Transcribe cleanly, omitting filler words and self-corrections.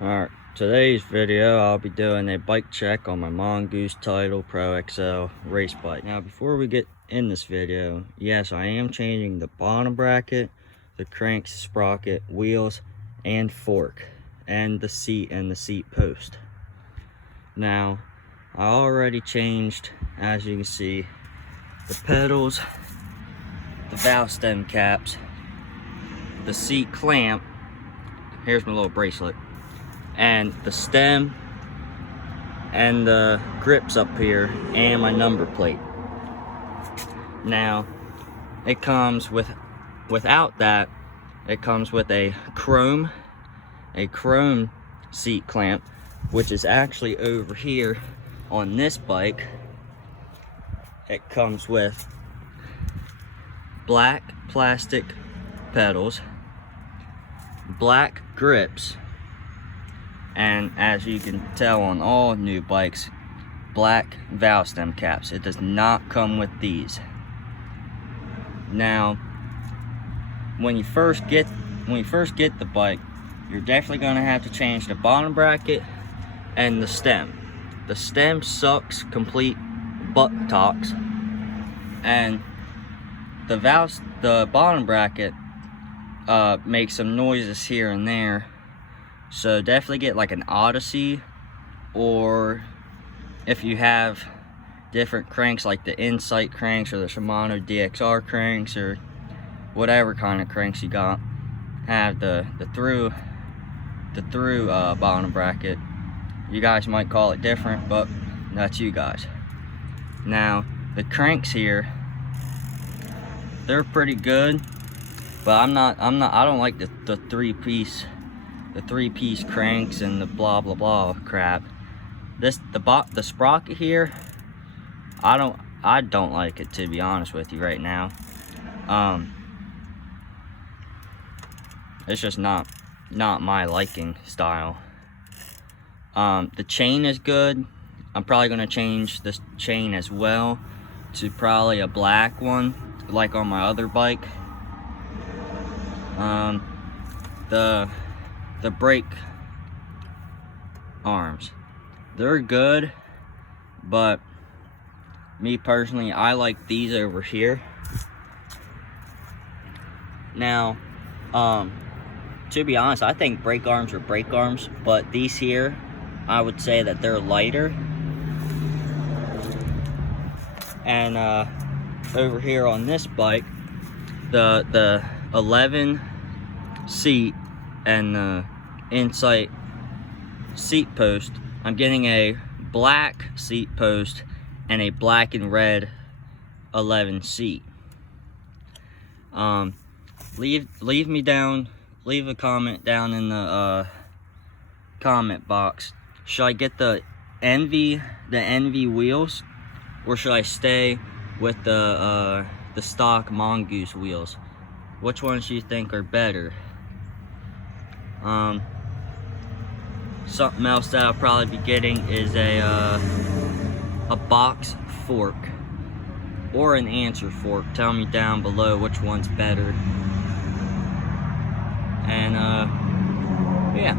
Alright, today's video I'll be doing a bike check on my Mongoose Title Pro XL race bike. Now before we get in this video, yes, I am changing the bottom bracket, the crank sprocket, wheels, and fork, and the seat post. Now I already changed, as you can see, the pedals, the valve stem caps, the seat clamp. Here's my little bracelet. And the stem and the grips up here and my number plate. Now it comes without that, it comes with a chrome seat clamp, which is actually over here on this bike. It comes with black plastic pedals, black grips, and as you can tell on all new bikes, black valve stem caps. It does not come with these. Now, when you first get the bike, you're definitely going to have to change the bottom bracket and the stem. The stem sucks complete buttocks, and the bottom bracket makes some noises here and there. So definitely get like an Odyssey, or if you have different cranks like the Insight cranks or the Shimano DXR cranks or whatever kind of cranks you got, have the through bottom bracket. You guys might call it different, but that's you guys. Now the cranks here, they're pretty good, but I don't like the three-piece cranks and the blah blah blah crap. The sprocket here, I don't like it, to be honest with you right now. It's just not my liking style. The chain is good. I'm probably going to change this chain as well to probably a black one like on my other bike. The brake arms, they're good, but me personally, I like these over here. Now, to be honest, I think brake arms are brake arms, but these here, I would say that they're lighter. And over here on this bike, the 11 seat and the Insight seat post, I'm getting a black seat post and a black and red 11 seat. Leave a comment down in the comment box. Should I get the Envy wheels, or should I stay with the stock Mongoose wheels? Which ones do you think are better? Something else that I'll probably be getting is a box fork or an answer fork. Tell me down below which one's better. And yeah.